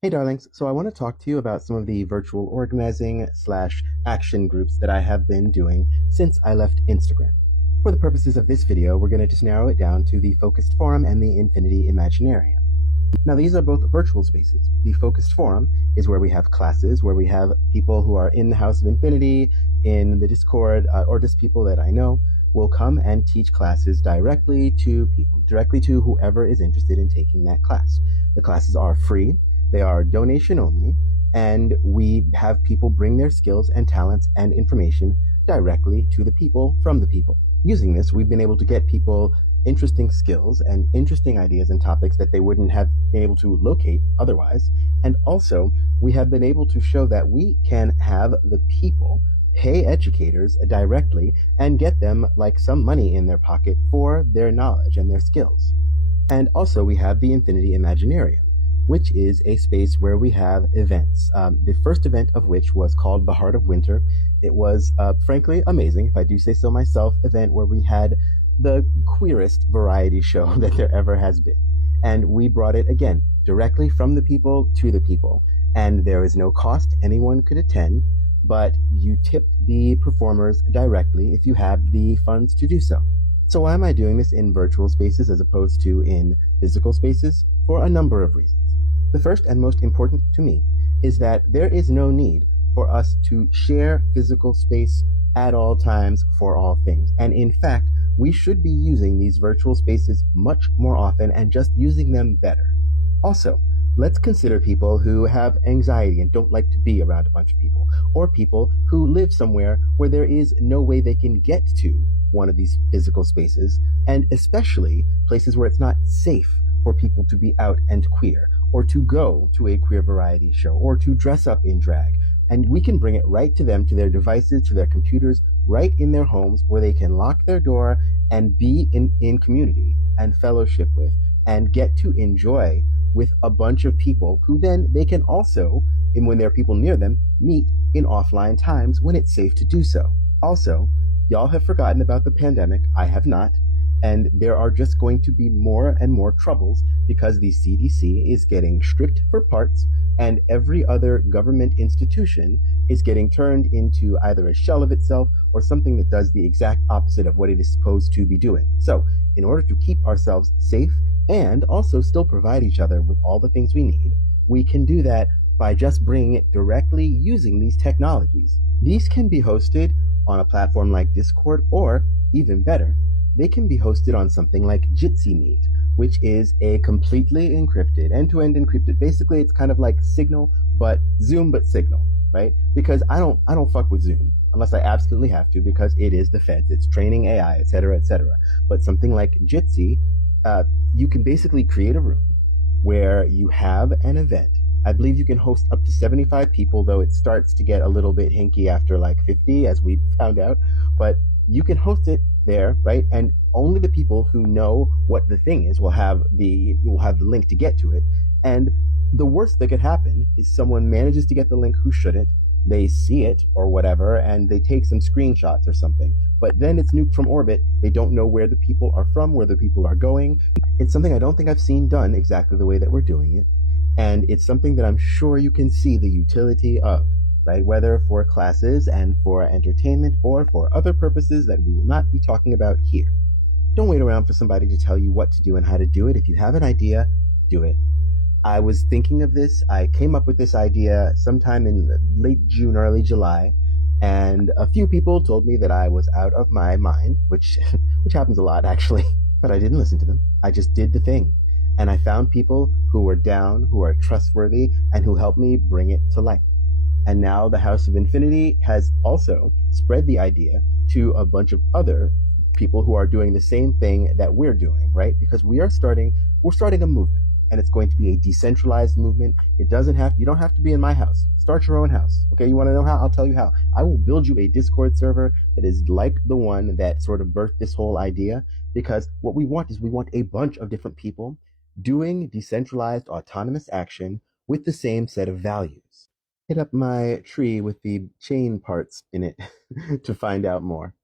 Hey darlings, so I want to talk to you about some of the virtual organizing slash action groups that I have been doing since I left Instagram. For the purposes of this video, we're going to just narrow it down to the Focused Forum and the Infinity Imaginarium. Now, these are both virtual spaces. The Focused Forum is where we have classes, where we have people who are in the House of Infinity, in the Discord, or just people that I know will come and teach classes directly to people, directly to whoever is interested in taking that class. The classes are free, they are donation only, and we have people bring their skills and talents and information directly to the people from the people. Using this, we've been able to get people interesting skills and interesting ideas and topics that they wouldn't have been able to locate otherwise. And also, we have been able to show that we can have the people pay educators directly and get them like some money in their pocket for their knowledge and their skills. And also, we have the Infinity Imaginarium, which is a space where we have events. The first event of which was called The Heart of Winter. It was, frankly, amazing, if I do say so myself, event where we had the queerest variety show that there ever has been. And we brought it, again, directly from the people to the people. And there is no cost. Anyone could attend, but you tipped the performers directly if you have the funds to do so. So why am I doing this in virtual spaces as opposed to in physical spaces? For a number of reasons. The first and most important to me is that there is no need for us to share physical space at all times for all things. And in fact, we should be using these virtual spaces much more often and just using them better. Also, let's consider people who have anxiety and don't like to be around a bunch of people, or people who live somewhere where there is no way they can get to one of these physical spaces, and especially places where it's not safe for people to be out and queer, or to go to a queer variety show, or to dress up in drag. And we can bring it right to them, to their devices, to their computers, right in their homes, where they can lock their door and be in community and fellowship with, and get to enjoy with a bunch of people who then they can also, and when there are people near them, meet in offline times when it's safe to do so. Also, y'all have forgotten about the pandemic. I have not. And there are just going to be more and more troubles because the CDC is getting stripped for parts, and every other government institution is getting turned into either a shell of itself or something that does the exact opposite of what it is supposed to be doing. So, in order to keep ourselves safe and also still provide each other with all the things we need, we can do that by just bringing it directly using these technologies. These can be hosted on a platform like Discord, or even better, they can be hosted on something like Jitsi Meet, which is a completely encrypted, end-to-end encrypted. Basically, it's kind of like Signal, but Zoom, but Signal, right? Because I don't fuck with Zoom unless I absolutely have to, because it is the feds, it's training AI, etc., etc. But something like Jitsi, you can basically create a room where you have an event. I believe you can host up to 75 people, though it starts to get a little bit hinky after like 50, as we found out. But you can host it there, right? And only the people who know what the thing is will have the link to get to it. And the worst that could happen is someone manages to get the link who shouldn't. They see it or whatever, and they take some screenshots or something. But then it's nuked from orbit. They don't know where the people are from, where the people are going. It's something I don't think I've seen done exactly the way that we're doing it. And it's something that I'm sure you can see the utility of. Right? Whether for classes and for entertainment or for other purposes that we will not be talking about here. Don't wait around for somebody to tell you what to do and how to do it. If you have an idea, do it. I was thinking of this. I came up with this idea sometime in late June, early July, and a few people told me that I was out of my mind, which happens a lot actually, but I didn't listen to them. I just did the thing. And I found people who were down, who are trustworthy, and who helped me bring it to life. And now the House of Infinity has also spread the idea to a bunch of other people who are doing the same thing that we're doing, right? Because we're starting a movement, and it's going to be a decentralized movement. You don't have to be in my house. Start your own house. Okay, you want to know how? I'll tell you how. I will build you a Discord server that is like the one that sort of birthed this whole idea, because what we want is we want a bunch of different people doing decentralized autonomous action with the same set of values. Hit up my tree with the chain parts in it to find out more.